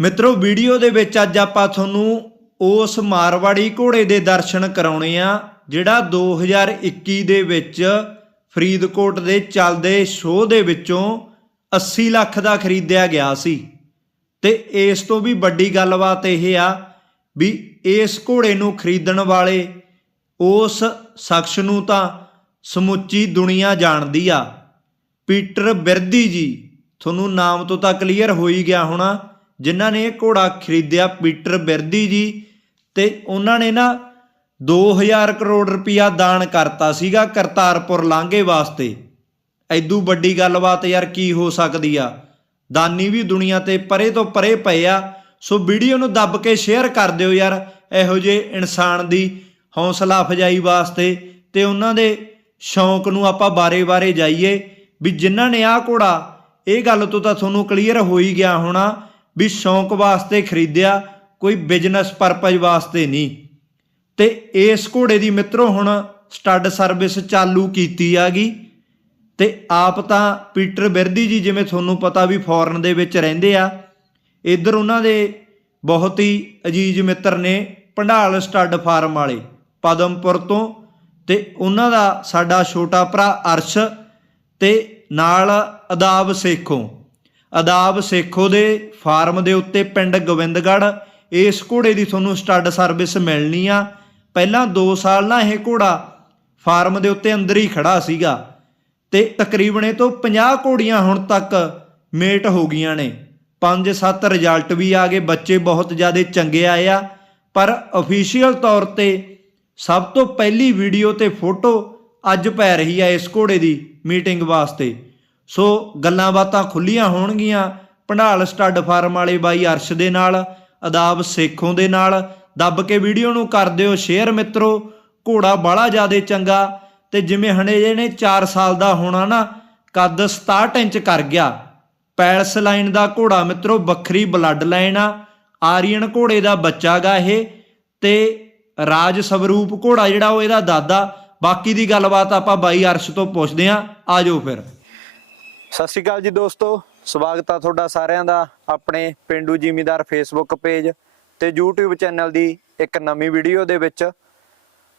ਮਿੱਤਰੋ, ਵੀਡੀਓ ਦੇ ਵਿੱਚ ਅੱਜ ਆਪਾਂ ਤੁਹਾਨੂੰ ਉਸ ਮਾਰਵਾੜੀ ਘੋੜੇ ਦੇ ਦਰਸ਼ਨ ਕਰਾਉਣੇ ਆ, ਜਿਹੜਾ 2021 ਦੇ ਵਿੱਚ ਫਰੀਦਕੋਟ ਦੇ ਚੱਲਦੇ ਸ਼ੋਅ ਦੇ ਵਿੱਚੋਂ 80 ਲੱਖ ਦਾ ਖਰੀਦਿਆ ਗਿਆ ਸੀ। ਤੇ ਇਸ ਤੋਂ ਵੀ ਵੱਡੀ ਗੱਲਬਾਤ ਇਹ ਆ ਵੀ ਇਸ ਘੋੜੇ ਨੂੰ ਖਰੀਦਣ ਵਾਲੇ ਉਸ ਸ਼ਖਸ ਨੂੰ ਤਾਂ ਸਮੁੱਚੀ ਦੁਨੀਆ ਜਾਣਦੀ ਆ। ਪੀਟਰ ਬਿਰਦੀ ਜੀ, ਤੁਹਾਨੂੰ ਨਾਮ ਤੋਂ ਤਾਂ ਕਲੀਅਰ ਹੋ ਹੀ ਗਿਆ ਹੋਣਾ। ਜਿਨ੍ਹਾਂ ਨੇ ਇਹ ਘੋੜਾ ਖਰੀਦਿਆ ਪੀਟਰ ਬਿਰਦੀ ਜੀ ਤੇ ਉਹਨਾਂ ਨੇ ਨਾ 2000 ਕਰੋੜ ਰੁਪਇਆ ਦਾਨ ਕਰਤਾ ਸੀਗਾ ਕਰਤਾਰਪੁਰ ਲਾਂਘੇ ਵਾਸਤੇ। ਐਦੂ ਵੱਡੀ ਗੱਲਬਾਤ ਯਾਰ ਕੀ ਹੋ ਸਕਦੀ ਆ? ਦਾਨੀ ਵੀ ਦੁਨੀਆ ਤੇ ਪਰੇ ਤੋਂ ਪਰੇ ਪਏ ਆ, ਸੋ ਵੀਡੀਓ ਨੂੰ ਦੱਬ ਕੇ ਸ਼ੇਅਰ ਕਰ ਦਿਓ ਯਾਰ, ਇਹੋ ਜਿਹੇ ਇਨਸਾਨ ਦੀ ਹੌਸਲਾ ਅਫਜਾਈ ਵਾਸਤੇ ਤੇ ਉਹਨਾਂ ਦੇ ਸ਼ੌਂਕ ਨੂੰ ਆਪਾਂ ਬਾਰੇ-ਬਾਰੇ ਜਾਈਏ ਵੀ ਜਿਨ੍ਹਾਂ ਨੇ ਆਹ ਘੋੜਾ, ਇਹ ਗੱਲ ਤੋਂ ਤਾਂ ਤੁਹਾਨੂੰ ਕਲੀਅਰ ਹੋ ਹੀ ਗਿਆ ਹੋਣਾ ਵੀ ਸ਼ੌਂਕ ਵਾਸਤੇ ਖਰੀਦਿਆ, ਕੋਈ ਬਿਜ਼ਨਸ ਪਰਪਸ ਵਾਸਤੇ ਨਹੀਂ। ਤੇ ਇਸ ਘੋੜੇ ਦੀ ਮਿੱਤਰੋ, ਹੁਣ ਸਟੱਡ ਸਰਵਿਸ ਚਾਲੂ ਕੀਤੀ ਆਗੀ। ਤੇ ਆਪ ਤਾਂ ਪੀਟਰ ਬਿਰਦੀ ਜੀ ਜਿਵੇਂ ਤੁਹਾਨੂੰ ਪਤਾ ਵੀ ਫੋਰਨ ਦੇ ਵਿੱਚ ਰਹਿੰਦੇ ਆ, ਇੱਧਰ ਉਹਨਾਂ ਦੇ ਬਹੁਤ ਹੀ ਅਜੀਜ਼ ਮਿੱਤਰ ਨੇ ਭੰਡਾਲ ਸਟੱਡ ਫਾਰਮ ਵਾਲੇ, ਪਦਮਪੁਰ ਤੋਂ। ਤੇ ਉਹਨਾਂ ਦਾ ਸਾਡਾ ਛੋਟਾ ਭਰਾ ਅਰਸ਼ ਤੇ ਨਾਲ ਅਦਾਬ ਸੇਖੋਂ। ਅਦਾਬ ਸੇਖੋ ਦੇ ਫਾਰਮ ਦੇ ਉੱਤੇ ਪਿੰਡ ਗੋਬਿੰਦਗੜ੍ਹ, ਇਸ ਘੋੜੇ ਦੀ ਤੁਹਾਨੂੰ ਸਟੱਡ ਸਰਵਿਸ ਮਿਲਣੀ ਆ। ਪਹਿਲਾਂ 2 ਸਾਲ ਨਾ ਇਹ ਘੋੜਾ ਫਾਰਮ ਦੇ ਉੱਤੇ ਅੰਦਰ ਹੀ ਖੜਾ ਸੀਗਾ ਤੇ ਤਕਰੀਬਨ ਇਹ ਤੋਂ 50 ਘੋੜੀਆਂ ਹੁਣ ਤੱਕ ਮੇਟ ਹੋ ਗਈਆਂ ਨੇ। 5-7 ਰਿਜ਼ਲਟ ਵੀ ਆ ਗਏ, ਬੱਚੇ ਬਹੁਤ ਜ਼ਿਆਦਾ ਚੰਗੇ ਆਏ ਆ। ਪਰ ਅਫੀਸ਼ੀਅਲ ਤੌਰ ਤੇ ਸਭ ਤੋਂ ਪਹਿਲੀ ਵੀਡੀਓ ਤੇ ਫੋਟੋ ਅੱਜ ਪੈ ਰਹੀ ਆ ਇਸ ਘੋੜੇ ਦੀ ਮੀਟਿੰਗ ਵਾਸਤੇ। ਸੋ ਗੱਲਾਂ ਬਾਤਾਂ ਖੁੱਲੀਆਂ ਹੋਣਗੀਆਂ। ਭੰਡਾਲ ਸਟੱਡ ਫਾਰਮ ਵਾਲੇ ਬਾਈ ਅਰਸ਼ ਦੇ ਨਾਲ, ਅਦਾਬ ਸੇਖੋਂ ਦੇ ਨਾਲ। ਦੱਬ ਕੇ ਵੀਡੀਓ ਨੂੰ ਕਰ ਦਿਓ ਸ਼ੇਅਰ ਮਿੱਤਰੋ। ਘੋੜਾ ਬਾਲਾ ਜ਼ਿਆਦੇ ਚੰਗਾ ਤੇ ਜਿਵੇਂ ਹਣੇ ਜੇ ਨੇ 4 ਸਾਲ ਦਾ ਹੋਣਾ ਨਾ, ਕੱਦ 67 ਇੰਚ ਕਰ ਗਿਆ। ਪੈਲਸ ਲਾਈਨ ਦਾ ਘੋੜਾ ਮਿੱਤਰੋ, ਵੱਖਰੀ ਬਲੱਡ ਲਾਈਨ ਆ। ਆਰੀਅਨ ਘੋੜੇ ਦਾ ਬੱਚਾ ਗਾ ਇਹ ਤੇ ਰਾਜ ਸਵਰੂਪ ਘੋੜਾ ਜਿਹੜਾ ਉਹ ਇਹਦਾ ਦਾਦਾ। ਬਾਕੀ ਦੀ ਗੱਲਬਾਤ ਆਪਾਂ ਬਾਈ ਅਰਸ਼ ਤੋਂ ਪੁੱਛਦੇ ਆਂ। ਆਜੋ ਫਿਰ। ਸਤਿ ਸ਼੍ਰੀ ਅਕਾਲ ਜੀ ਦੋਸਤੋ, ਸਵਾਗਤ ਆ ਤੁਹਾਡਾ ਸਾਰਿਆਂ ਦਾ ਆਪਣੇ ਪਿੰਡੂ ਜ਼ਿਮੀਦਾਰ ਫੇਸਬੁੱਕ ਪੇਜ ਤੇ YouTube ਚੈਨਲ ਦੀ ਇੱਕ ਨਵੀਂ ਵੀਡੀਓ ਦੇ ਵਿੱਚ।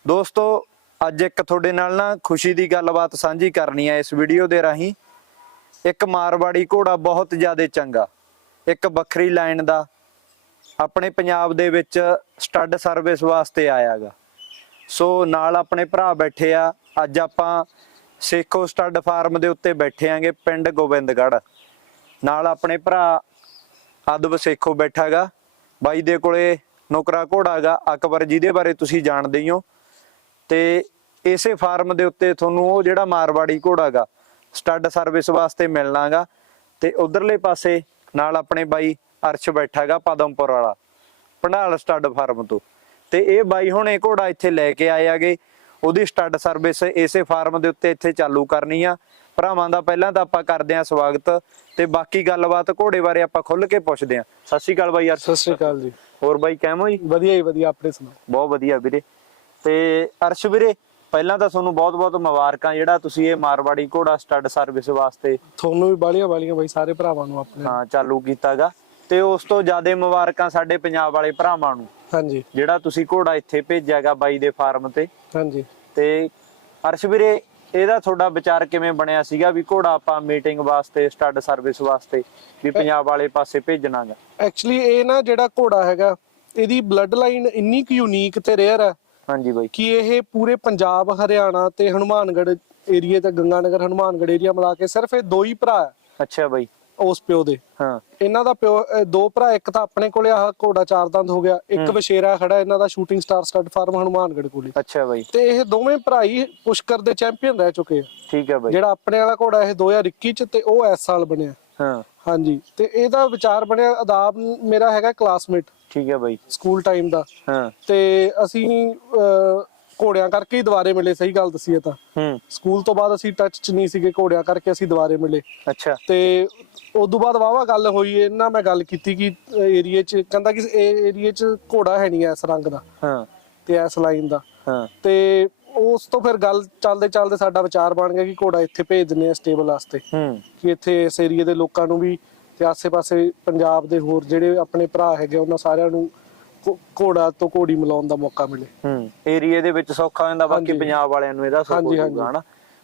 ਦੋਸਤੋ, ਅੱਜ ਇੱਕ ਤੁਹਾਡੇ ਨਾਲ ਨਾ ਖੁਸ਼ੀ ਦੀ ਗੱਲਬਾਤ ਸਾਂਝੀ ਕਰਨੀ ਹੈ ਇਸ ਵੀਡੀਓ ਦੇ ਰਾਹੀਂ। ਇੱਕ ਮਾਰਵਾੜੀ ਘੋੜਾ ਬਹੁਤ ਜ਼ਿਆਦਾ ਚੰਗਾ, ਇੱਕ ਵੱਖਰੀ ਲਾਈਨ ਦਾ ਆਪਣੇ ਪੰਜਾਬ ਦੇ ਵਿੱਚ ਸਟੱਡ ਸਰਵਿਸ ਵਾਸਤੇ ਆਇਆਗਾ। ਸੋ ਨਾਲ ਆਪਣੇ ਭਰਾ ਬੈਠੇ ਆ, ਅੱਜ ਆਪਾਂ ਸੇਖੋ ਸਟੱਡ ਫਾਰਮ ਦੇ ਉੱਤੇ ਬੈਠੇ ਆਂਗੇ ਪਿੰਡ ਗੋਬਿੰਦਗੜ੍ਹ। ਨਾਲ ਆਪਣੇ ਭਰਾ ਅਦਬ ਸੇਖੋ ਬੈਠਾਗਾ। ਬਾਈ ਦੇ ਕੋਲੇ ਨੌਕਰਾ ਘੋੜਾ ਗਾ ਅਕਬਰ ਜਿਹਦੇ ਬਾਰੇ ਤੁਸੀਂ ਜਾਣਦੇ ਹੀ ਹੋ। ਤੇ ਇਸੇ ਫਾਰਮ ਦੇ ਉੱਤੇ ਤੁਹਾਨੂੰ ਉਹ ਜਿਹੜਾ ਮਾਰਵਾੜੀ ਘੋੜਾ ਗਾ ਸਟੱਡ ਸਰਵਿਸ ਵਾਸਤੇ ਮਿਲਣਾਗਾ। ਤੇ ਉਧਰਲੇ ਪਾਸੇ ਨਾਲ ਆਪਣੇ ਬਾਈ ਅਰਸ਼ ਬੈਠਾਗਾ ਪਦਮਪੁਰ ਵਾਲਾ, ਭੰਡਾਲ ਸਟੱਡ ਫਾਰਮ ਤੋਂ। ਤੇ ਇਹ ਬਾਈ ਹੁਣ ਇਹ ਘੋੜਾ ਇੱਥੇ ਲੈ ਕੇ ਆਏ ਆਗੇ। ਉਹਦੀ ਸਟੱਡ ਸਰਵਿਸ ਇਸੇ ਫਾਰਮ ਦੇ ਉੱਤੇ ਇੱਥੇ ਚਾਲੂ ਕਰਨੀ ਆ। ਭਰਾਵਾਂ ਦਾ ਪਹਿਲਾਂ ਤਾਂ ਆਪਾਂ ਕਰਦੇ ਆ ਸਵਾਗਤ ਤੇ ਬਾਕੀ ਗੱਲਬਾਤ ਘੋੜੇ ਬਾਰੇ ਆਪਾਂ ਖੁੱਲ ਕੇ ਪੁੱਛਦੇ ਆ ਸਤਿ ਸ਼੍ਰੀ ਅਕਾਲ ਬਾਈ ਅਰਸ਼ ਸਤਿ ਸ਼੍ਰੀ ਅਕਾਲ ਜੀ। ਹੋਰ ਬਾਈ ਕਿਵੇਂ ਹੋ ਜੀ? ਵਧੀਆ ਹੀ ਵਧੀਆ। ਆਪਣੇ ਸੁਣਾਓ? ਬਹੁਤ ਵਧੀਆ ਵੀਰੇ। ਤੇ ਅਰਸ਼ ਵੀਰੇ ਪਹਿਲਾਂ ਤਾਂ ਤੁਹਾਨੂੰ ਬਹੁਤ-ਬਹੁਤ ਮੁਬਾਰਕਾਂ। ਜਿਹੜਾ ਤੁਸੀਂ ਇਹ ਮਾਰਵਾੜੀ ਘੋੜਾ ਸਟੱਡ ਸਰਵਿਸ ਵਾਸਤੇ ਤੁਹਾਨੂੰ ਵੀ ਬਾਲੀਆਂ ਬਾਲੀਆਂ ਬਾਈ ਸਾਰੇ ਭਰਾਵਾਂ ਨੂੰ ਆਪਣੇ। ਹਾਂ ਚਾਲੂ ਕੀਤਾਗਾ ਤੇ ਉਸ ਤੋਂ ਜ਼ਿਆਦਾ ਮੁਬਾਰਕਾਂ ਸਾਡੇ ਪੰਜਾਬ ਵਾਲੇ ਭਰਾਵਾਂ ਨੂੰ। ਹਾਂਜੀ। ਜਿਹੜਾ ਤੁਸੀਂ ਘੋੜਾ ਇੱਥੇ ਭੇਜਿਆਗਾ ਬਾਈ ਦੇ ਫਾਰਮ ਤੇ। ਹਾਂਜੀ। ਤੇ ਅਰਸ਼ ਵੀਰੇ ਇਹਦਾ ਤੁਹਾਡਾ ਵਿਚਾਰ ਕਿਵੇਂ ਬਣਿਆ ਸੀਗਾ ਵੀ ਘੋੜਾ ਆਪਾਂ ਮੀਟਿੰਗ ਵਾਸਤੇ ਸਟੱਡ ਸਰਵਿਸ ਵਾਸਤੇ ਵੀ ਪੰਜਾਬ ਵਾਲੇ ਪਾਸੇ ਭੇਜਣਾਗਾ? ਐਕਚੁਅਲੀ ਇਹ ਨਾ ਜਿਹੜਾ ਘੋੜਾ ਹੈਗਾ ਇਹਦੀ ਬਲੱਡ ਲਾਈਨ ਇੰਨੀ ਕੁ ਯੂਨੀਕ ਤੇ ਰੇਅਰ ਹੈ ਹਾਂਜੀ ਬਾਈ। ਕਿ ਇਹ ਪੂਰੇ ਪੰਜਾਬ ਹਰਿਆਣਾ ਤੇ ਹਨੂਮਾਨਗੜ੍ਹ ਏਰੀਏ ਤੇ ਗੰਗਾਨਗਰ ਹਨੂਮਾਨਗੜ੍ਹ ਏਰੀਆ ਮਿਲਾ ਕੇ ਸਿਰਫ ਇਹ ਦੋ ਹੀ ਭਰਾ ਹੈ। ਅੱਛਾ ਬਾਈ। ਉਸ ਪਿਓ ਦੇ। ਹਾਂ। ਇਹਨਾਂ ਦਾ ਪਿਓ ਅਹ ਦੋ ਭਰਾ ਇੱਕ ਤਾਂ ਆਪਣੇ ਕੋਲੇ ਆਹ ਘੋੜਾ ਚਾਰ ਦੰਦ ਹੋ ਗਿਆ ਇੱਕ ਵਸ਼ੇਰਾ ਖੜਾ ਇਹਨਾਂ ਦਾ shooting star stud farm Hanumangarh ਕੋਲੇ। ਅੱਛਾ ਬਾਈ। ਤੇ ਇਹ ਦੋਵੇਂ ਭਰਾ ਹੀ ਪੁਸ਼ਕਰ ਦੇ ਚੈਂਪੀਅਨ ਰਹਿ ਚੁੱਕੇ ਆ। ਠੀਕ ਹੈ ਬਾਈ। ਜਿਹੜਾ ਆਪਣੇ ਵਾਲਾ ਘੋੜਾ ਇਹ 2021 ਚ ਤੇ ਉਹ ਇਸ ਸਾਲ ਬਣਿਆ। ਹਾਂ। ਹਾਂਜੀ। ਤੇ ਇਹਦਾ ਵਿਚਾਰ ਬਣਿਆ ਆਦਾਬ ਮੇਰਾ ਹੈਗਾ ਕਲਾਸਮੇਟ ਠੀਕ ਹੈ ਬਾਈ। ਸਕੂਲ ਟਾਈਮ ਦਾ। ਹਾਂ। ਤੇ ਅਸੀਂ ਅਹ, ਘੋੜਿਆਂ ਕਰਕੇ ਹੀ ਦੁਬਾਰੇ ਮਿਲੇ ਸਹੀ ਗੱਲ ਦਸੀਏ ਤਾਂ। ਹੂੰ। ਸਕੂਲ ਤੋਂ ਬਾਅਦ ਅਸੀਂ ਟੱਚ ਚ ਨਹੀਂ ਸੀਗੇ ਘੋੜਿਆਂ ਕਰਕੇ ਅਸੀਂ ਦੁਬਾਰੇ ਮਿਲੇ। ਅੱਛਾ। ਤੇ ਉਦੋਂ ਬਾਅਦ ਵਾਵਾ ਗੱਲ ਹੋਈ ਇਹਨਾਂ ਮੈਂ ਗੱਲ ਕੀਤੀ ਕਿ ਏਰੀਏ ਚ ਕਹਿੰਦਾ ਕਿ ਇਹ ਏਰੀਏ ਚ ਘੋੜਾ ਹੈ ਨਹੀਂ ਇਸ ਰੰਗ ਦਾ। ਹਾਂ। ਤੇ ਇਸ ਲਾਈਨ ਦਾ। ਹਾਂ। ਤੇ ਉਸ ਤੋਂ ਫਿਰ ਗੱਲ ਚੱਲਦੇ ਚੱਲਦੇ ਸਾਡਾ ਵਿਚਾਰ ਬਣ ਗਿਆ ਕਿ ਘੋੜਾ ਇੱਥੇ ਭੇਜ ਦਿੰਦੇ ਆ ਸਟੇਬਲ ਵਾਸਤੇ। ਹੂੰ। ਕਿ ਇੱਥੇ ਇਸ ਏਰੀਏ ਦੇ ਲੋਕਾਂ ਨੂੰ ਵੀ ਤੇ ਆਸੇ-ਪਾਸੇ ਪੰਜਾਬ ਦੇ ਹੋਰ ਜਿਹੜੇ ਆਪਣੇ ਭਰਾ ਹੈਗੇ ਉਹਨਾਂ ਸਾਰਿਆਂ ਨੂੰ ਘੋ- ਘੋੜਾ ਤੋਂ ਘੋੜੀ ਮਿਲਾਉਣ ਦਾ ਮੌਕਾ ਮਿਲੇ। ਹੂੰ ਏਰੀਏ ਦੇ ਵਿੱਚ ਸੌਖਾ ਹੋ ਜਾਂਦਾ ਬਾਕੀ ਹਾਂਜੀ। ਪੰਜਾਬ ਵਾਲਿਆਂ ਨੂੰ ਇਹਦਾ ਸੌਖਾ ਹਾਂਜੀ, ਹੋਊਗਾ ਹਾਂਜੀ। ਹਨਾ?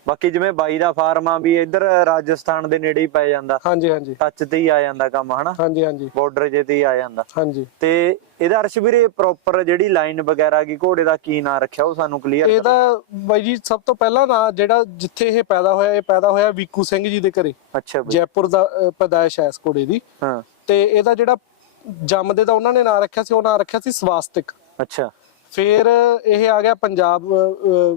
ਬਾਕੀ ਜਿਵੇਂ ਬਾਈ ਦਾ ਫਾਰਮ ਆ ਵੀ ਇੱਧਰ ਰਾਜਸਥਾਨ ਦੇ ਨੇੜੇ ਹੀ ਪੈ ਜਾਂਦਾ। ਹਾਂਜੀ ਹਾਂਜੀ। ਟੱਚ ਤੇ ਹੀ ਆ ਜਾਂਦਾ ਕੰਮ ਹਨਾ? ਹਾਂਜੀ ਹਾਂਜੀ। ਬਾਰਡਰ ਜੇ ਤੇ ਹੀ ਆ ਜਾਂਦਾ। ਹਾਂਜੀ। ਤੇ ਇਹਦਾ ਅਰਸ਼ ਵੀਰੇ ਪ੍ਰੋਪਰ ਜਿਹੜੀ ਲਾਈਨ ਵਗੈਰਾ ਕੀ ਘੋੜੇ ਦਾ ਕੀ ਨਾਂ ਰੱਖਿਆ ਉਹ ਸਾਨੂੰ ਕਲੀਅਰ ਇਹਦਾ ਬਾਈ ਜੀ ਸਭ ਤੋਂ ਪਹਿਲਾਂ ਨਾ ਜਿਹੜਾ ਜਿੱਥੇ ਇਹ ਪੈਦਾ ਹੋਇਆ ਇਹ ਪੈਦਾ ਹੋਇਆ ਵੀਕੂ ਸਿੰਘ ਜੀ ਦੇ ਘਰੇ। ਅੱਛਾ ਬਈ। ਜੈਪੁਰ ਦਾ ਅ, ਪੈਦਾਇਸ਼ ਹੈ ਇਸ ਘੋੜੇ ਦੀ। ਹਾਂ। ਤੇ ਇਹਦਾ ਜਿਹੜਾ ਜੰਮਦੇ ਦਾ ਉਹਨਾਂ ਨੇ ਨਾਂ ਰੱਖਿਆ ਸੀ ਉਹ ਨਾਂ ਰੱਖਿਆ ਸੀ ਸਵਾਸਤਿਕ। ਅੱਛਾ। ਫਿਰ ਇਹ ਆ ਗਿਆ ਪੰਜਾਬ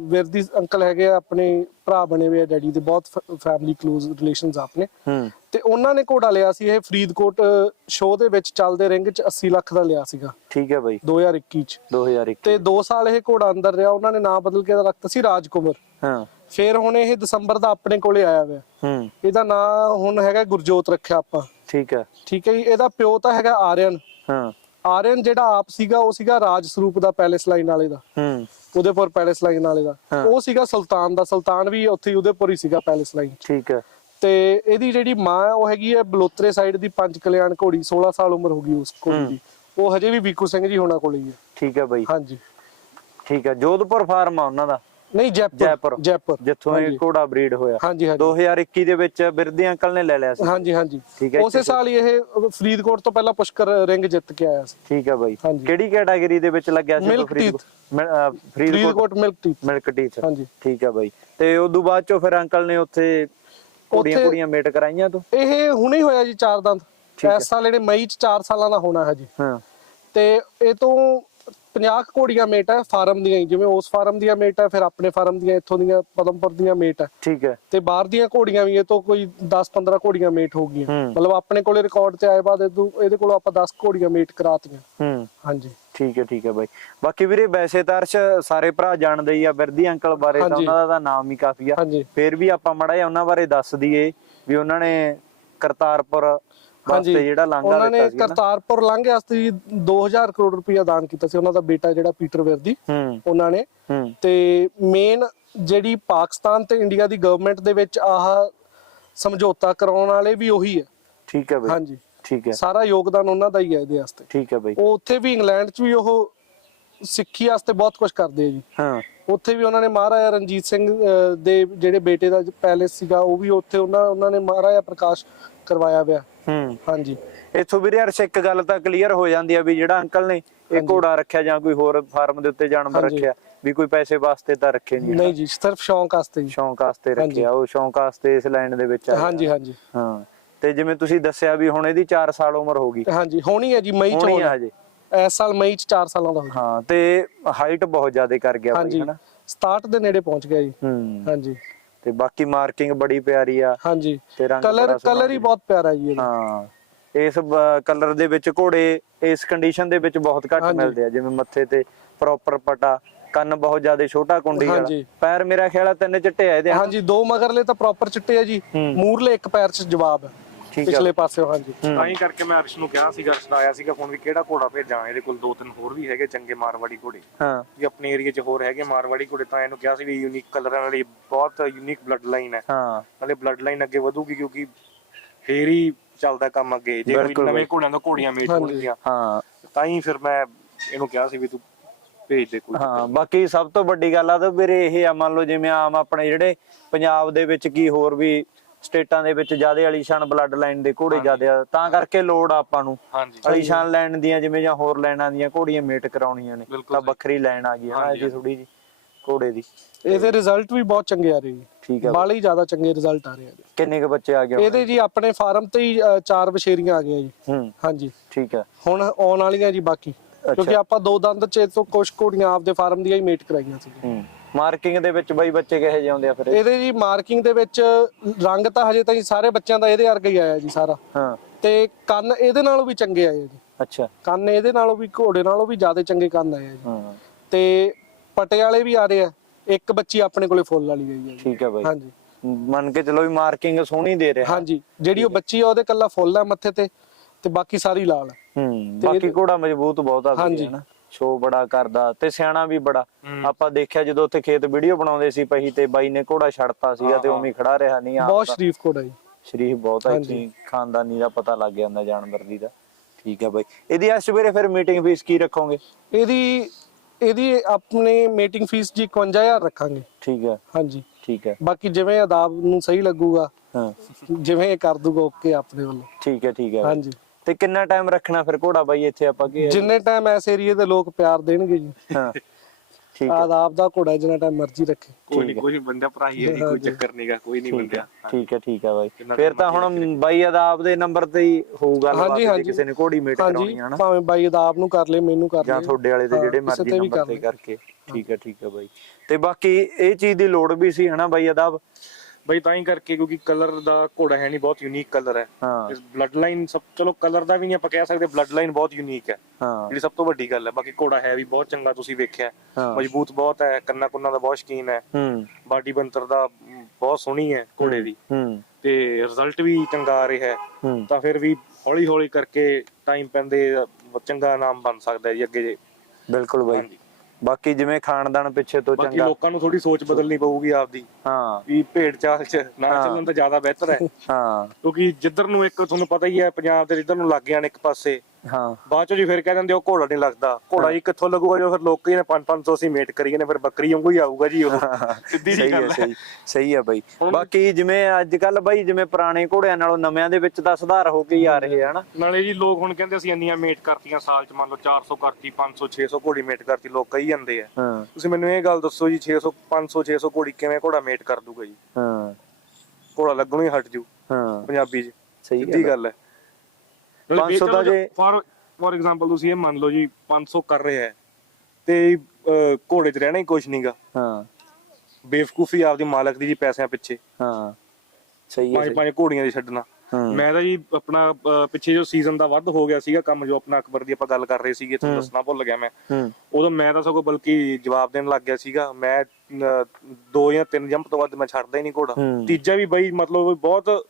ਵਿਰਦੀ ਅੰਕਲ ਹੈਗੇ ਆ, ਆਪਣੇ ਭਰਾ ਬਣੇ ਹੋਏ ਆ ਡੈਡੀ ਦੇ ਬਹੁਤ ਫੈਮਿਲੀ ਕਲੋਜ਼ ਰਿਲੇਸ਼ਨਸ ਆਪਣੇ। ਹੂੰ। ਤੇ ਉਹਨਾਂ ਨੇ ਘੋੜਾ ਲਿਆ ਸੀ ਇਹ ਫਰੀਦਕੋਟ ਸ਼ੋਅ ਦੇ ਵਿੱਚ ਚੱਲਦੇ ਰਿੰਗ ਚ 80 ਲੱਖ ਦਾ ਲਿਆ ਸੀਗਾ। ਠੀਕ ਹੈ ਬਈ। 2021 ਚ। 2021 ਤੇ 2 ਸਾਲ ਇਹ ਘੋੜਾ ਅੰਦਰ ਰਿਹਾ ਉਹਨਾਂ ਨੇ ਨਾਂ ਬਦਲ ਕੇ ਰੱਖਤਾ ਸੀ ਰਾਜਕੁਮਾਰ। ਹਾਂ। ਫਿਰ ਹੁਣ ਇਹ ਦਸੰਬਰ ਦਾ ਆਪਣੇ ਕੋਲੇ ਆਇਆ ਹੋਇਆ। ਹੂੰ। ਇਹਦਾ ਨਾਂ ਹੁਣ ਹੈਗਾ ਗੁਰਜੋਤ ਰੱਖਿਆ ਆਪਾਂ। ਠੀਕ ਹੈ। ਠੀਕ ਹੈ ਜੀ ਇਹਦਾ ਪਿਓ ਤਾਂ ਹੈਗਾ ਆਰੀਅਨ ਹਾਂ। ਆਰੀਅਨ ਜਿਹੜਾ ਆਪ ਸੀਗਾ ਉਹ ਸੀਗਾ ਰਾਜ ਸਰੂਪ ਦਾ ਪੈਲੇਸ ਲਾਈਨ ਵਾਲੇ ਦਾ। ਹੂੰ। ਉਦੇਪੁਰ ਪੈਲੇਸ ਲਾਈਨ ਵਾਲੇ ਦਾ। ਉਹ ਸੀਗਾ ਸੁਲਤਾਨ ਦਾ। ਸੁਲਤਾਨ ਵੀ ਉੱਥੇ ਉਦੇਪੁਰ ਹੀ ਸੀਗਾ ਪੈਲੇਸ ਲਾਈਨ ਠੀਕ ਹੈ। ਤੇ ਇਹਦੀ ਜਿਹੜੀ ਮਾਂ ਉਹ ਹੈਗੀ ਹੈ ਬਲੋਤਰੇ ਸਾਈਡ ਦੀ ਪੰਜ ਕਲਿਆਣ ਘੋੜੀ 16 ਸਾਲ ਉਮਰ ਹੋ ਗਈ ਉਸ ਘੋੜੀ ਦੀ। ਉਹ ਹਜੇ ਵੀ ਵੀਕੂ ਸਿੰਘ ਜੀ ਹੋਣਾ ਕੋਲ ਹੀ ਹੈ। ਠੀਕ ਹੈ ਬਈ। ਹਾਂਜੀ। ਠੀਕ ਹੈ ਜੋਧਪੁਰ ਫਾਰਮ ਆ ਉਹਨਾਂ ਦਾ। ਨਹੀਂ ਜੈਪੁਰ। ਜੈਪੁਰ। ਜੈਪੁਰ। ਜਿੱਥੋਂ ਇਹ ਹਾਂਜੀ। ਘੋੜਾ ਬਰੀਡ ਹੋਇਆ। ਹਾਂਜੀ ਹਾਂਜੀ। 2021 ਦੇ ਵਿੱਚ ਬਿਰਦੀ ਅੰਕਲ ਨੇ ਲੈ ਲਿਆ ਸੀ। ਹਾਂਜੀ ਹਾਂਜੀ। ਠੀਕ ਹੈ, ਉਸੇ ਸਾਲ ਹੀ ਇਹ ਫਰੀਦਕੋਟ ਤੋਂ ਪਹਿਲਾਂ ਪੁਸ਼ਕਰ ਰਿੰਗ ਜਿੱਤ ਕੇ ਆਇਆ ਸੀ। ਠੀਕ ਹੈ ਬਾਈ। ਹਾਂਜੀ। ਕਿਹੜੀ ਕੈਟਾਗਰੀ ਦੇ ਵਿੱਚ ਲੱਗਿਆ ਸੀ Milk Faridkot Faridkot? Faridkot milk tea milk teach ਹਾਂਜੀ। ਠੀਕ ਹੈ ਬਾਈ। ਤੇ ਉਸ ਤੋਂ ਬਾਅਦ ਚੋਂ ਫਿਰ ਅੰਕਲ ਨੇ ਉੱਥੇ ਕੁੜੀਆਂ ਉੱਥੇ- ਕੁੜੀਆਂ ਮੇਟ ਕਰਾਈਆਂ ਤੋਂ? ਇਹ ਹੁਣੇ ਹੀ ਹੋਇਆ ਜੀ ਚਾਰ ਦੰਦ। ਠੀਕ ਹੈ। ਇਸ ਸਾਲ ਇਹਨੇ ਮਈ ਚ 4 ਸਾਲਾਂ ਦਾ ਹੋਣਾ ਹੈ ਜੀ ਹਾਂ। ਤੇ ਇਹ ਤੋਂ 50 ਕੁ ਘੋੜੀਆਂ ਮੇਟ ਹੈ ਫਾਰਮ ਦੀਆਂ ਹੀ, ਜਿਵੇਂ ਉਸ ਫਾਰਮ ਦੀਆਂ ਮੇਟ ਹੈ ਫਿਰ ਆਪਣੇ ਫਾਰਮ ਦੀਆਂ ਇੱਥੋਂ ਦੀਆਂ ਪਦਮਪੁਰ ਦੀਆਂ ਮੇਟ ਹੈ ਠੀਕ ਹੈ। ਤੇ ਬਾਹਰ ਦੀਆਂ ਘੋੜੀਆਂ ਵੀ ਇਹ ਤੋਂ ਕੋਈ 10-15 ਘੋੜੀਆਂ ਮੇਟ ਹੋ ਗਈਆਂ। ਹੂੰ। ਮਤਲਬ ਆਪਣੇ ਕੋਲੇ ਰਿਕਾਰਡ ਤੇ ਆਏ ਬਾਅਦ ਇਹਦੋਂ- ਇਹਦੇ ਕੋਲੋਂ ਆਪਾਂ 10 ਘੋੜੀਆਂ ਮੇਟ ਕਰਾਤੀਆਂ। ਹੂੰ। ਹਾਂਜੀ। ਠੀਕ ਹੈ ਠੀਕ ਹੈ ਬਾਈ। ਬਾਕੀ ਵੀਰੇ ਵੈਸੇ ਤਾਂ ਅਰਸ਼ ਸਾਰੇ ਭਰਾ ਜਾਣਦੇ ਹੀ ਆ ਬਿਰਦੀ ਅੰਕਲ ਬਾਰੇ ਤਾਂ ਹਾਂਜੀ। ਉਹਨਾਂ ਦਾ ਤਾਂ ਨਾਮ ਹੀ ਕਾਫੀ ਆ। ਹਾਂਜੀ। ਫਿਰ ਵੀ ਆਪਾਂ ਮੜਾ ਜਿਹਾ ਉਹਨਾਂ ਬਾਰੇ ਦੱਸ ਦਈਏ ਵੀ ਉਹਨਾਂ ਨੇ ਕਰਤਾਰਪੁਰ ਵਾਸਤੇ ਜਿਹੜਾ ਲਾਂਘਾ ਉਹਨਾਂ ਨੇ ਦਿੱਤਾ ਸੀ ਨਾ। ਕਰਤਾਰਪੁਰ ਲਾਂਘੇ ਵਾਸਤੇ ਜੀ 2000 ਕਰੋੜ ਰੁਪਇਆ ਦਾਨ ਕੀਤਾ ਸੀ। ਉਹਨਾਂ ਦਾ ਬੇਟਾ ਜਿਹੜਾ ਪੀਟਰ ਵਿਰਦੀ ਉਹਨਾਂ ਨੇ। ਤੇ ਮੇਨ ਜਿਹੜੀ ਪਾਕਿਸਤਾਨ ਤੇ ਇੰਡੀਆ ਦੀ ਗਵਰਨਮੈਂਟ ਦੇ ਵਿੱਚ ਆਹ ਸਮਝੌਤਾ ਕਰਾਉਣ ਵਾਲੇ ਵੀ ਉਹੀ ਹੈ। ਠੀਕ ਹੈ ਬਾਈ। ਹਾਂਜੀ। ਠੀਕ ਹੈ। ਸਾਰਾ ਯੋਗਦਾਨ ਉਹਨਾਂ ਦਾ ਹੀ ਹੈ ਇਹਦੇ ਵਾਸਤੇ। ਠੀਕ ਹੈ ਬਾਈ। ਉਹ ਉੱਥੇ ਵੀ ਇੰਗਲੈਂਡ 'ਚ ਵੀ ਉਹ ਸਿੱਖੀ ਵਾਸਤੇ ਬਹੁਤ ਕੁਝ ਕਰਦੇ ਆ ਜੀ। ਹਾਂ। ਉੱਥੇ ਵੀ ਉਹਨਾਂ ਨੇ ਮਹਾਰਾਜਾ ਰਣਜੀਤ ਸਿੰਘ ਦੇ ਜਿਹੜੇ ਬੇਟੇ ਦਾ ਪੈਲੇਸ ਸੀਗਾ ਉਹ ਵੀ ਉੱਥੇ ਉਹਨਾਂ ਉਹਨਾਂ ਨੇ ਮਹਾਰਾਜਾ ਪ੍ਰਕਾਸ਼ ਕਰਵਾਇਆ ਹੋਇਆ ਹੂੰ। ਹਾਂਜੀ। ਇੱਥੋਂ ਵੀਰੇ ਅਰਸ਼ ਇੱਕ ਗੱਲ ਤਾਂ ਕਲੀਅਰ ਹੋ ਜਾਂਦੀ ਆ ਵੀ ਜਿਹੜਾ ਅੰਕਲ ਨੇ ਇਹ ਘੋੜਾ ਰੱਖਿਆ ਜਾਂ ਕੋਈ ਹੋਰ ਫਾਰਮ ਦੇ ਉੱਤੇ ਜਾਨਵਰ। ਰੱਖਿਆ ਵੀ ਕੋਈ ਪੈਸੇ ਵਾਸਤੇ ਤਾਂ ਰੱਖੇ ਨਹੀਂ ਨਹੀਂ ਜੀ ਸਿਰਫ ਸ਼ੌਂਕ ਵਾਸਤੇ ਜੀ। ਸ਼ੌਂਕ ਵਾਸਤੇ। ਰੱਖਿਆ ਉਹ ਸ਼ੌਂਕ ਵਾਸਤੇ ਇਸ ਲਾਈਨ ਦੇ ਵਿੱਚ ਹਾਂਜੀ ਹਾਂਜੀ। ਹਾਂ। ਤੇ ਜਿਵੇਂ ਤੁਸੀਂ ਦੱਸਿਆ ਵੀ ਹੁਣ ਇਹਦੀ 4 ਸਾਲ ਉਮਰ ਹੋ ਗਈ। ਹਾਂਜੀ ਹੋਣੀ ਹੈ ਜੀ ਮਈ ਚ ਹੋਣੀ ਆ ਹਜੇ। ਇਸ ਸਾਲ ਮਈ ਚ 4 ਸਾਲਾਂ ਦਾ ਹੋ ਗਿਆ। ਹਾਂ ਤੇ ਹਾਈਟ ਬਹੁਤ ਜ਼ਿਆਦਾ ਕਰ ਗਿਆ ਬਾਈ ਹਨਾ? 67 ਦੇ ਨੇੜੇ ਪਹੁੰਚ ਗਿਆ ਜੀ। ਹੂੰ। ਹਾਂਜੀ। ਤੇ ਬਾਕੀ ਮਾਰਕਿੰਗ ਬੜੀ ਪਿਆਰੀ ਆ ਹਾਂਜੀ ਤੇ ਰੰਗ ਕਲਰ ਕਲਰ ਹੀ ਬਹੁਤ ਪਿਆਰਾ ਜੀ ਇਹਦਾ ਹਾਂ ਇਸ ਕਲਰ ਦੇ ਵਿੱਚ ਘੋੜੇ ਇਸ ਕੰਡੀਸ਼ਨ ਦੇ ਵਿੱਚ ਬਹੁਤ ਘੱਟ। ਮਿਲਦੇ ਆ ਜਿਵੇਂ ਮੱਥੇ ਤੇ ਪ੍ਰੋਪਰ ਪਟਾ ਕੰਨ ਬਹੁਤ ਜ਼ਿਆਦਾ ਛੋਟਾ ਕੁੰਡੀ ਵਾਲਾ। ਪੈਰ ਮੇਰਾ ਖਿਆਲ ਆ ਤਿੰਨ ਚਿੱਟੇ ਆ ਇਹਦੇ? ਹਾਂਜੀ ਦੋ ਮਗਰਲੇ ਤਾਂ ਪ੍ਰੋਪਰ ਚਿੱਟੇ ਆ ਜੀ। ਮੂਰਲੇ ਇੱਕ ਪੈਰ ਚ ਜਵਾਬ ਹੈ ਠੀਕ ਆ। ਪਿਛਲੇ ਪਾਸੇ ਹਾਂਜੀ। ਤਾਂ ਹੀ ਕਰਕੇ ਮੈਂ ਅਰਸ਼ ਨੂੰ ਕਿਹਾ ਸੀਗਾ ਅਰਸ਼ ਦਾ ਆਇਆ ਸੀਗਾ ਫੋਨ ਵੀ ਕਿਹੜਾ ਘੋੜਾ ਭੇਜਾਂ ਇਹਦੇ ਕੋਲ ਦੋ ਤਿੰਨ ਹੋਰ ਵੀ ਹੈਗੇ ਚੰਗੇ ਮਾਰਵਾੜੀ ਘੋੜੇ। ਹਾਂ। ਵੀ ਆਪਣੇ ਏਰੀਆ 'ਚ ਹੋਰ ਹੈਗੇ ਮਾਰਵਾੜੀ ਘੋੜੇ ਤਾਂ ਇਹਨੂੰ ਕਿਹਾ ਸੀ ਵੀ ਯੂਨੀਕ ਕਲਰਾਂ ਵਾਲੀ ਬਹੁਤ ਯੂਨੀਕ ਬਲੱਡ ਲਾਈਨ ਹੈ। ਹਾਂ। ਨਾਲੇ ਬਲੱਡ ਲਾਈਨ ਅੱਗੇ ਵਧੂਗੀ ਕਿਉਂਕਿ ਫੇਰ ਹੀ ਚੱਲਦਾ ਕੰਮ ਅੱਗੇ। ਜੇ ਕੋਈ ਬਿਲਕੁਲ ਨਵੇਂ। ਘੋੜਿਆਂ ਦਾ ਘੋੜੀਆਂ ਮੇਟ ਹਾਂਜੀ। ਹੋਣਗੀਆਂ ਹਾਂ। ਤਾਂ ਹੀ ਫਿਰ ਮੈਂ ਇਹਨੂੰ ਕਿਹਾ ਸੀ ਵੀ ਤੂੰ ਭੇਜ ਦੇ ਕੋਈ ਹਾਂ ਬਾਕੀ ਸਭ ਤੋਂ ਵੱਡੀ ਗੱਲ ਆ ਤਾਂ ਵੀਰੇ ਇਹ ਆ ਮੰਨ ਲਓ ਜਿਵੇਂ ਆਮ ਆਪਣੇ ਜਿਹੜੇ ਪੰਜਾਬ ਦੇ ਵਿੱਚ ਕੀ ਹੋਰ ਵੀ ਸਟੇਟਾਂ ਦੇ ਵਿੱਚ ਜਿਆਦੇ ਅਲੀਸ਼ਾਨ ਬਲੱਡ ਲਾਈਨ ਦੇ ਘੋੜੇ ਜਿਆਦੇ ਆ ਤਾਂ ਕਰਕੇ ਲੋੜ ਆ ਆਪਾਂ ਨੂੰ। ਅਲੀਸ਼ਾਨ ਲਾਈਨ ਦੀਆਂ ਜਿਵੇਂ ਜਾਂ ਹੋਰ ਲਾਈਨਾਂ ਦੀਆਂ ਘੋੜੀਆਂ ਮੇਟ ਕਰਾਉਣੀਆਂ ਨੇ ਤਾਂ। ਵੱਖਰੀ ਲਾਈਨ ਆ ਗਈ ਹੈ ਇਹਦੀ ਥੋੜੀ ਜੀ ਘੋੜੇ ਦੀ। ਇਹਦੇ ਰਿਜ਼ਲਟ ਵੀ ਬਹੁਤ ਚੰਗੇ ਆ ਰਹੇ ਜੀ। ਠੀਕ ਹੈ ਬਾਲੇ ਜ਼ਿਆਦਾ ਚੰਗੇ ਰਿਜ਼ਲਟ ਆ ਰਹੇ ਆ ਕਿੰਨੇ ਕ ਬੱਚੇ ਆ ਗਏ ਹੁਣ? ਇਹਦੇ ਜੀ ਆਪਣੇ ਫਾਰਮ ਤੇ ਹੀ ਚਾਰ ਬਸ਼ੇਰੀਆਂ ਆ ਗਈਆਂ ਜੀ। ਹੂੰ। ਹਾਂਜੀ। ਠੀਕ ਹੈ ਹੁਣ ਆਉਣ ਵਾਲੀਆਂ ਜੀ ਬਾਕੀ। ਕਿਉਂਕਿ ਆਪਾਂ ਦੋ ਦੰਦ ਚ ਤੋਂ ਕੁਝ ਘੋੜੀਆਂ ਆਪਦੇ ਫਾਰਮ ਦੀਆਂ ਹੀ ਮੇਟ ਕਰਾਈਆਂ ਸੀ। ਹੂੰ। ਮਾਰਕਿੰਗ ਦੇ ਵਿੱਚ ਬਈ ਬੱਚੇ ਕਿਹੋ ਜਿਹੇ ਆਉਂਦੇ ਆ ਫਿਰ? ਇਹ? ਇਹਦੇ ਜੀ ਮਾਰਕਿੰਗ ਦੇ ਵਿੱਚ ਰੰਗ ਤਾਂ ਹਜੇ ਤਾਈਂ ਸਾਰੇ ਬੱਚਿਆਂ ਦਾ ਇਹਦੇ ਵਰਗਾ ਹੀ ਆਇਆ ਜੀ ਸਾਰਾ। ਹਾਂ। ਤੇ ਕੰਨ ਇਹਦੇ ਨਾਲੋਂ ਵੀ ਚੰਗੇ ਆਏ ਜੀ। ਅੱਛਾ। ਕੰਨ ਇਹਦੇ ਨਾਲੋਂ ਵੀ ਘੋੜੇ ਨਾਲੋਂ ਵੀ ਜ਼ਿਆਦਾ ਚੰਗੇ ਕੰਨ ਆਏ ਆ ਜੀ। ਹਾਂ। ਤੇ ਪਟੇ ਵਾਲੇ ਵੀ ਆ ਰਹੇ ਆ। ਇੱਕ ਬੱਚੀ ਆਪਣੇ ਕੋਲੇ ਫੁੱਲ ਵਾਲੀ ਗਈ ਹੈ ਜੀ। ਠੀਕ ਹੈ ਬਈ। ਹਾਂਜੀ। ਮੰਨ ਕੇ ਚਲੋ ਵੀ ਮਾਰਕਿੰਗ ਸੋਹਣੀ ਦੇ ਰਿਹਾ। ਹਾਂਜੀ। ਜਿਹੜੀ ਉਹ ਬੱਚੀ ਆ ਉਹਦੇ ਕੱਲਾ ਫੁੱਲ ਆ ਮੱਥੇ ਤੇ ਤੇ ਬਾਕੀ ਸਾਰੀ ਲਾਲ ਆ। ਹੂੰ। ਬਾਕੀ ਘੋੜਾ ਮਜ਼ਬੂਤ ਬਹੁਤ ਆ ਹਾਂਜੀ। ਹਾਂਜੀ। ਹਨਾ ਸ਼ੋ ਬੜਾ ਕਰਦਾ ਤੇ ਸਿਆਣਾ ਵੀ ਬੜਾ। ਆਪਾਂ ਦੇਖਿਆ ਜਦੋਂ ਉੱਥੇ ਖੇਤ ਵੀਡੀਓ ਬਣਾਉਂਦੇ ਸੀ ਪਹੀ ਤੇ ਬਾਈ ਨੇ ਘੋੜਾ ਛੱਡਤਾ ਸੀਗਾ ਤੇ ਉਵੇਂ ਖੜਾ ਰਿਹਾ ਨਹੀਂ ਬਹੁਤ ਆਪ ਸ਼ਰੀਫ ਘੋੜਾ ਜੀ। ਸ਼ਰੀਫ ਬਹੁਤ ਹੈ। ਇੱਥੇ ਖਾਨਦਾਨੀ ਦਾ ਪਤਾ ਲੱਗ ਜਾਂਦਾ ਜਾਨਵਰ ਦੀ ਦਾ। ਠੀਕ ਹੈ ਬਾਈ। ਇਹਦੀ ਇਸ ਵੇਲੇ ਫਿਰ ਮੀਟਿੰਗ ਫੀਸ ਕੀ ਰੱਖੋਗੇ? ਇਹਦੀ ਇਹਦੀ ਆਪਣੇ ਮੀਟਿੰਗ ਫੀਸ ਜੀ 51000 ਰੱਖਾਂਗੇ। ਠੀਕ ਹੈ ਹਾਂਜੀ। ਠੀਕ ਹੈ ਬਾਕੀ ਜਿਵੇਂ ਅਦਾਬ ਨੂੰ ਸਹੀ ਲੱਗੂਗਾ ਹਾਂ। ਜਿਵੇਂ ਇਹ ਕਰ ਦੂਗਾ ਓਕੇ ਆਪਣੇ ਵੱਲੋਂ। ਠੀਕ ਹੈ ਠੀਕ ਹੈ। ਹਾਂਜੀ। ਤੇ ਕਿੰਨਾ ਟਾਈਮ ਰੱਖਣਾ ਫਿਰ ਘੋੜਾ ਬਾਈ ਇੱਥੇ ਆਪਾਂ ਕੀ ਜਿੰਨੇ ਟਾਈਮ ਐਸ ਏਰੀਏ ਦੇ ਲੋਕ ਪਿਆਰ ਦੇਣਗੇ ਜੀ। ਹਾਂ ਠੀਕ ਹੈ। ਆਦਾਬ ਦਾ ਘੋੜਾ ਜਿੰਨਾ ਟਾਈਮ ਮਰਜ਼ੀ ਰੱਖੇ। ਕੋਈ ਨਹੀਂ ਕੋਈ ਬੰਦਾ ਭਰਾ ਹੀ ਜੀ ਕੋਈ ਚੱਕਰ ਨਹੀਂਗਾ ਕੋਈ ਨਹੀਂ ਹੈ ਠੀਕ ਹੈ ਠੀਕ ਹੈ ਬਾਈ। ਫਿਰ ਤਾਂ ਹੁਣ ਬਾਈ ਅਦਾਬ ਦੇ ਨੰਬਰ ਤੇ ਹੀ ਹੋਊਗਾ ਹਾਂਜੀ, ਜੇ। ਕਿਸੇ ਨੇ ਘੋੜੀ ਮੀਟ ਕਰਾਉਣੀ ਹੈ ਨਾ ਭਾਵੇਂ ਬਾਈ ਅਦਾਬ ਨੂੰ ਕਰ ਲੇ ਮੈਨੂੰ ਕਰ ਜਾਂ ਲੇ। ਤੁਹਾਡੇ ਵਾਲੇ ਦੇ ਜਿਹੜੇ ਮਰਜ਼ੀ ਨੰਬਰ ਤੇ। ਕਰਕੇ। ਠੀਕ ਹੈ ਠੀਕ ਹੈ ਬਾਈ। ਤੇ ਬਾਕੀ ਇਹ ਚੀਜ਼ ਦੀ ਲੋੜ ਵੀ ਸੀ ਹਨਾ ਬਾਈ ਅਦਾਬ ਬਈ ਤਾਂ ਹੀ ਕਰਕੇ ਕਿਉਂਕਿ ਕਲਰ ਦਾ ਘੋੜਾ ਹੈ ਨਹੀਂ ਬਹੁਤ ਯੂਨੀਕ ਕਲਰ ਹੈ। ਹਾਂ। ਇਸ ਬਲੱਡ ਲਾਈਨ ਸਭ ਚਲੋ ਕਲਰ ਦਾ ਵੀ ਨਹੀਂ ਆਪਾਂ ਕਹਿ ਸਕਦੇ ਬਲੱਡ ਲਾਈਨ ਬਹੁਤ ਯੂਨੀਕ ਹੈ। ਹਾਂ। ਜਿਹੜੀ ਸਭ ਤੋਂ ਵੱਡੀ ਗੱਲ ਹੈ ਬਾਕੀ ਘੋੜਾ ਹੈ ਵੀ ਬਹੁਤ ਚੰਗਾ ਤੁਸੀਂ ਵੇਖਿਆ। ਮਜ਼ਬੂਤ ਬਹੁਤ ਹੈ ਕੰਨਾ ਕੁੰਨਾ ਦਾ ਬਹੁਤ ਸ਼ਕੀਨ ਹੈ। ਹੂੰ। ਬਾਡੀ ਬੰਤਰ ਦਾ ਬਹੁਤ ਸੋਹਣੀ ਹੈ ਘੋੜੇ ਦੀ। ਹੂੰ। ਤੇ ਰਿਜ਼ਲਟ ਵੀ ਚੰਗਾ ਆ ਰਿਹਾ ਹੈ। ਤਾਂ ਫਿਰ ਵੀ ਹੌਲੀ ਹੌਲੀ ਕਰਕੇ ਟਾਈਮ ਪੈਂਦੇ ਚੰਗਾ ਨਾਮ ਬਣ ਸਕਦਾ ਹੈ ਜੀ ਅੱਗੇ ਬਿਲਕੁਲ ਬਾਈ। ਬਾਕੀ ਜਿਵੇਂ ਖਾਨਦਾਨ ਪਿੱਛੇ ਤੋਂ ਬਾਕੀ ਚੰਗਾ ਲੋਕਾਂ ਨੂੰ ਥੋੜੀ ਸੋਚ ਬਦਲਣੀ ਪਊਗੀ ਆਪਦੀ। ਹਾਂ। ਵੀ ਭੇਡ ਚਾਲ ਚ ਨਾ ਹਾਂ। ਚੱਲਣ ਤਾਂ ਜ਼ਿਆਦਾ ਬਿਹਤਰ ਹੈ। ਹਾਂ। ਕਿਉਂਕਿ ਜਿੱਧਰ ਨੂੰ ਇੱਕ ਤੁਹਾਨੂੰ ਪਤਾ ਹੀ ਹੈ ਪੰਜਾਬ ਦੇ ਜਿੱਧਰ ਨੂੰ ਲੱਗ ਗਿਆ ਨੇ ਇੱਕ ਪਾਸੇ ਹਾਂ। ਬਾਅਦ ਚੋਂ ਜੀ ਫਿਰ ਕਹਿ ਦਿੰਦੇ ਉਹ ਘੋੜਾ ਨਹੀਂ ਲੱਗਦਾ। ਘੋੜਾ ਜੀ ਕਿੱਥੋਂ ਲੱਗੂਗਾ ਜੋ ਫਿਰ ਲੋਕ ਨੇ 5-500 ਅਸੀਂ ਮੇਟ ਕਰੀਏ ਨੇ ਫਿਰ ਬੱਕਰੀ ਵਾਂਗੂ ਹੀ ਆਊਗਾ ਜੀ ਉਹ। ਸਿੱਧੀ ਸਹੀ ਜੀ ਹੈ ਗੱਲ ਹੈ। ਸਹੀ ਸਹੀ ਹੈ ਬਾਈ। ਬਾਕੀ ਜਿਵੇਂ ਅੱਜ ਕੱਲ ਬਾਈ ਜਿਵੇਂ ਪੁਰਾਣੇ ਘੋੜਿਆਂ ਨਾਲੋਂ ਨਵਿਆਂ ਦੇ ਵਿੱਚ ਤਾਂ ਸੁਧਾਰ ਹੋ ਕੇ ਹੀ ਆ ਰਹੇ ਹਨਾ? ਨਾਲੇ ਜੀ ਲੋਕ ਹੁਣ ਕਹਿੰਦੇ ਅਸੀਂ ਇੰਨੀਆਂ ਮੇਟ ਕਰਤੀਆਂ ਸਾਲ ਚ ਮੰਨ ਲਓ 400 ਕਰਤੀ 500 600 ਘੋੜੀ ਮੇਟ ਕਰਤੀ ਲੋਕ ਕਹੀ ਜਾਂਦੇ ਆ। ਤੁਸੀਂ ਮੈਨੂੰ ਇਹ ਗੱਲ ਦੱਸੋ ਜੀ 600 500 600 ਘੋੜੀ ਕਿਵੇਂ ਘੋੜਾ ਮੇਟ ਕਰ ਦੂਗਾ ਜੀ? ਹਾਂ। ਘੋੜਾ ਲੱਗਣੋਂ ਹੀ ਹਟ ਜੂ ਹਾਂ। ਪੰਜਾਬੀ ਚ। ਸਹੀ ਗੱਲ ਹੈ। 500 ਦਾ ਜੇ- ਫॉर ਫॉर ਐਗਜ਼ਾਮਪਲ ਤੁਸੀਂ ਇਹ ਮੰਨ ਲਓ ਜੀ 500 ਕਰ ਰਿਹਾ ਹੈ ਤੇ ਘੋੜੇ 'ਚ ਰਹਿਣਾ ਹੀ ਕੁਝ ਨਹੀਂਗਾ ਹਾਂ। ਬੇਵਕੂਫੀ ਆਪਦੀ ਮਾਲਕ ਦੀ ਜੀ ਪੈਸਿਆਂ ਪਿੱਛੇ। ਹਾਂ। ਸਹੀ ਹੈ ਪੰਜ ਪੰਜ ਘੋੜੀਆਂ ਦੀ ਛੱਡਣਾ। ਮੈਂ ਤਾਂ ਜੀ ਆਪਣਾ ਪਿੱਛੇ ਜੋ ਸੀਜ਼ਨ ਦਾ ਵੱਧ ਹੋ ਗਿਆ ਸੀਗਾ ਕੰਮ ਜੋ ਆਪਣਾ ਅਕਬਰ ਦੀ ਆਪਾਂ ਗੱਲ ਕਰ ਰਹੇ ਸੀਗੇ ਤੁਹਾਨੂੰ ਦੱਸਣਾ ਭੁੱਲ ਗਿਆ ਮੈਂ। ਉਦੋਂ ਮੈਂ ਤਾਂ ਸਗੋਂ ਬਲਕਿ ਜਵਾਬ ਦੇਣ ਲੱਗ ਗਿਆ ਸੀਗਾ। ਮੈਂ ਦੋ ਜਾਂ ਤਿੰਨ ਜੰਪ ਤੋਂ ਵੱਧ ਮੈਂ ਛੱਡਦਾ ਹੀ ਨਹੀਂ ਘੋੜਾ। ਤੀਜਾ ਵੀ ਬਈ ਮਤਲਬ ਬਹੁਤ